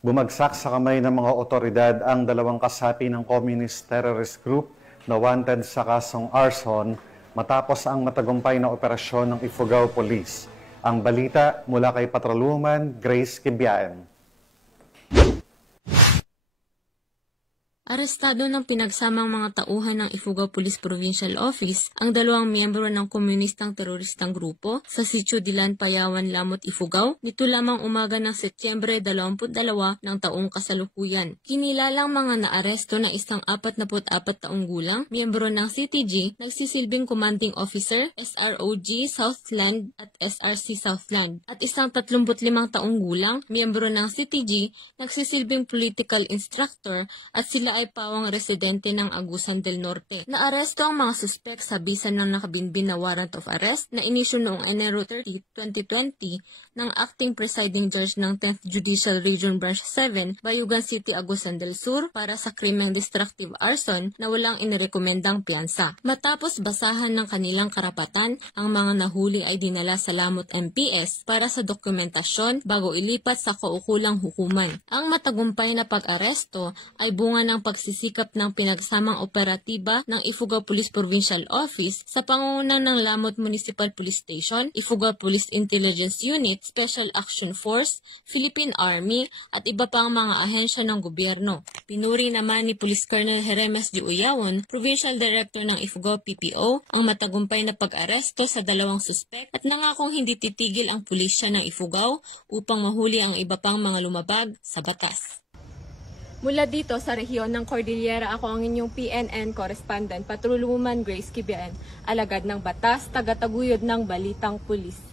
Bumagsak sa kamay ng mga otoridad ang dalawang kasapi ng Communist Terrorist Group na wanted sa kasong arson matapos ang matagumpay na operasyon ng Ifugao Police. Ang balita mula kay Patrolwoman Grace Kibiaen. Arestado ng pinagsamang mga tauhan ng Ifugao Police Provincial Office ang dalawang miyembro ng komunistang teroristang grupo sa Sitio Dilan, Payawan, Lamot, Ifugao nito lamang umaga ng Setyembre 22 ng taong kasalukuyan. Kinilalang mga naaresto na isang 44 taong gulang, miyembro ng CTG, nagsisilbing commanding officer, SROG Southland at SRC Southland, at isang 35 taong gulang, miyembro ng CTG, nagsisilbing political instructor at sila ay pawang residente ng Agusan del Norte. Naaresto ang mga suspek sa bisa ng nakabinbin na warrant of arrest na inisyu noong Enero 30, 2020 ng Acting Presiding Judge ng 10th Judicial Region Branch 7, Bayugan City, Agusan del Sur para sa krimeng destructive arson na walang inirekomendang piyansa. Matapos basahan ng kanilang karapatan, ang mga nahuli ay dinala sa Lamot MPS para sa dokumentasyon bago ilipat sa kaukulang hukuman. Ang matagumpay na pag-aresto ay bunga ng pagsisikap ng pinagsamang operatiba ng Ifugao Police Provincial Office sa pangunguna ng Lamot Municipal Police Station, Ifugao Police Intelligence Unit, Special Action Force, Philippine Army at iba pang mga ahensya ng gobyerno. Pinuri naman ni Police Colonel Jeremes G. Uyawon, Provincial Director ng Ifugao PPO, ang matagumpay na pag-aresto sa dalawang suspek at nangakong hindi titigil ang pulisya ng Ifugao upang mahuli ang iba pang mga lumabag sa batas. Mula dito sa rehiyon ng Cordillera, ako ang inyong PNN correspondent, Patrolwoman Grace Kibiaen, alagad ng batas, tagataguyod ng Balitang Pulis.